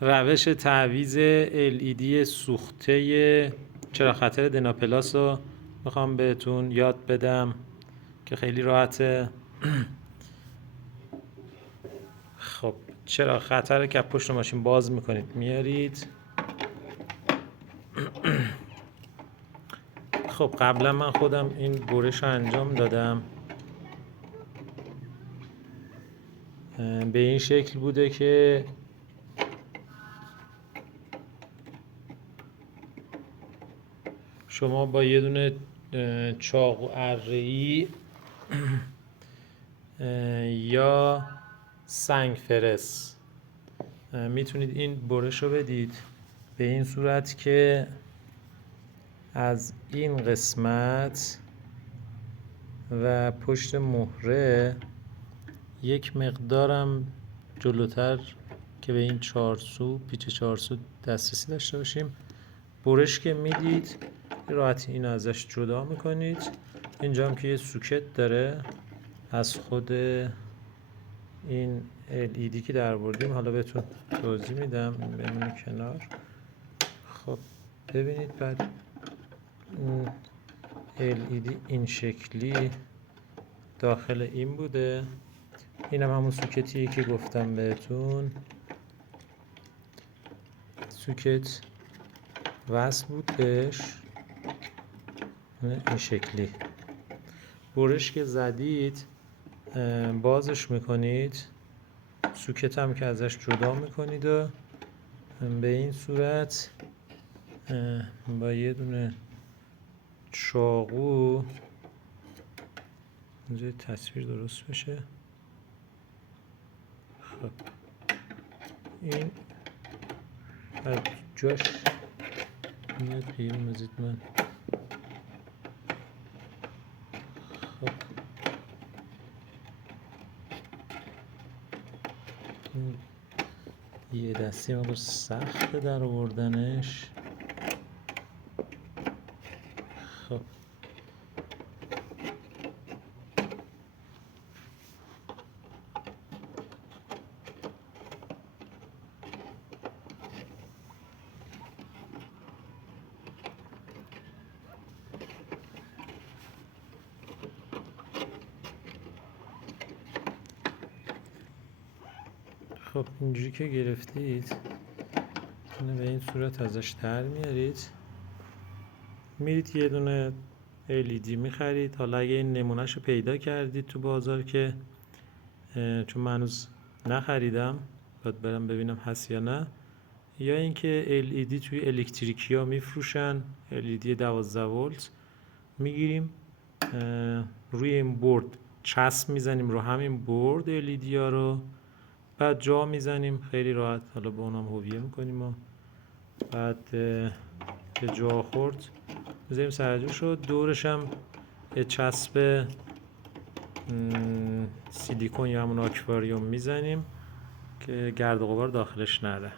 روش تعویض LED سوخته چراغ خطر دناپلاس رو میخوام بهتون یاد بدم که خیلی راحته. خب چراغ خطر که پشت ماشین باز میکنید میارید. خب قبلا من خودم این برش رو انجام دادم. به این شکل بوده که شما با یه دونه چاقو اره‌ای یا سنگ فرس میتونید این برش رو بدید به این صورت که از این قسمت و پشت مهره یک مقدارم جلوتر که به این چارسو پیچ چارسو دسترسی داشته باشیم، برش که میدید راحتی این ازش جدا میکنید. اینجا هم که یه سوکت داره از خود این LED که در بردیم، حالا بهتون توضیح میدم بمونه کنار. خب ببینید بعد LED این شکلی داخل این بوده. این هم همون سوکتیه که گفتم بهتون، سوکت وصل بود بهش این شکلی. برش که زدید بازش میکنید، سوکت هم که ازش جدا میکنید و به این صورت با یه دونه چاقو اینجا تصویر درست بشه. خب این از جاش میاد بیرون مزید من. خب یه دستی مقدار سخته در آوردنش. خب خب اینجوری که گرفتید اینو به این صورت ازش در میارید، میرید یه دونه LED میخرید. حالا اگه این نمونهش رو پیدا کردید تو بازار که چون من هنوز نخریدم باید برم ببینم هست یا نه، یا اینکه LED توی الکتریکی ها میفروشن، LED 12 ولت میگیریم روی این بورد چسب میزنیم رو همین بورد LED ها رو، بعد جا میزنیم خیلی راحت. حالا با اونم هویه میکنیم و بعد که جا خورد میذاریم سرجوش رو. دورش هم یه چسب سیلیکون یا همون آکواریوم میزنیم که گرد و غبار داخلش نره.